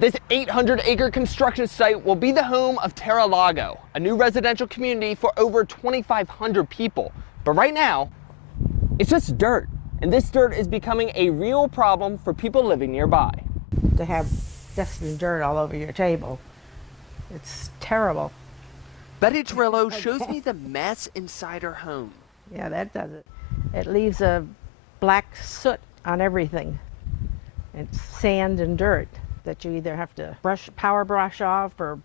This 800-acre construction site will be the home of Terra Lago, a new residential community for over 2,500 people. But right now, it's just dirt, and this dirt is becoming a real problem for people living nearby. To have dust and dirt all over your table, it's terrible. Betty Trillo shows me the mess inside her home. Yeah, that does it. It leaves a black soot on everything. It's sand and dirt that you either have to power brush off or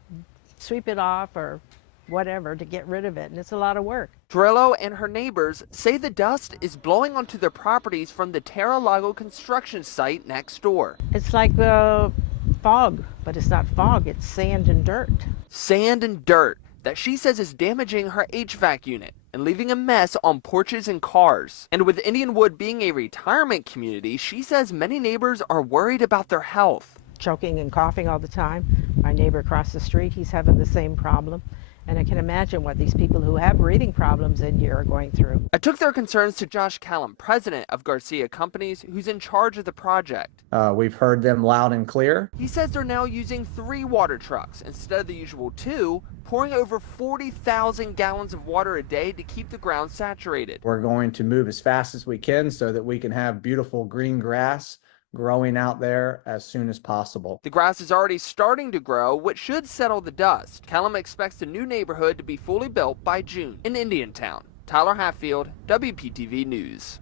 sweep it off or whatever to get rid of it, and it's a lot of work. Trillo and her neighbors say the dust is blowing onto their properties from the Terra Lago construction site next door. It's like fog, but it's not fog, it's sand and dirt. Sand and dirt that she says is damaging her HVAC unit and leaving a mess on porches and cars. And with Indianwood being a retirement community, she says many neighbors are worried about their health. Choking and coughing all the time. My neighbor across the street, he's having the same problem. And I can imagine what these people who have breathing problems in here are going through. I took their concerns to Josh Callum, president of Garcia Companies, who's in charge of the project. We've heard them loud and clear. He says they're now using 3 water trucks instead of the usual 2, pouring over 40,000 gallons of water a day to keep the ground saturated. We're going to move as fast as we can so that we can have beautiful green grass growing out there as soon as possible. The grass is already starting to grow, which should settle the dust. Callum expects the new neighborhood to be fully built by June. In Indiantown, Tyler Hatfield, WPTV News.